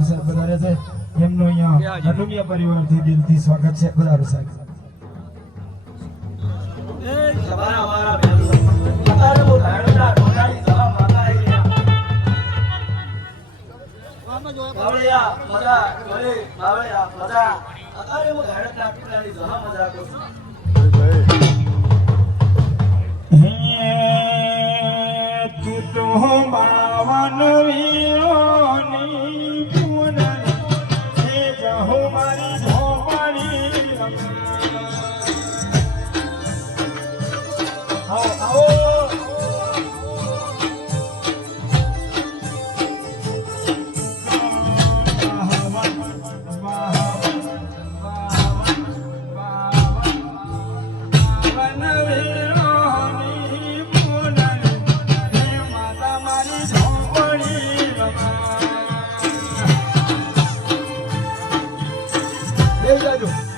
ઠાકોર સાહેબ વધારે છે એમનો અહીંયા અટુમિયા પરિવારથી દિલથી સ્વાગત છે બધારો સાહેબ તમારા અમારા અત્યારે બહુ ધારણા ઢોકાઈ જવા માતા બાવળિયા મજા ગળે બાવળિયા મજા અત્યારે બહુ ધારણા ઢોકાઈ જવા મજા કરું તું તો માવન વીરોની પૂનમ હે જહો મારી ધોમણી આવો આવો જાજો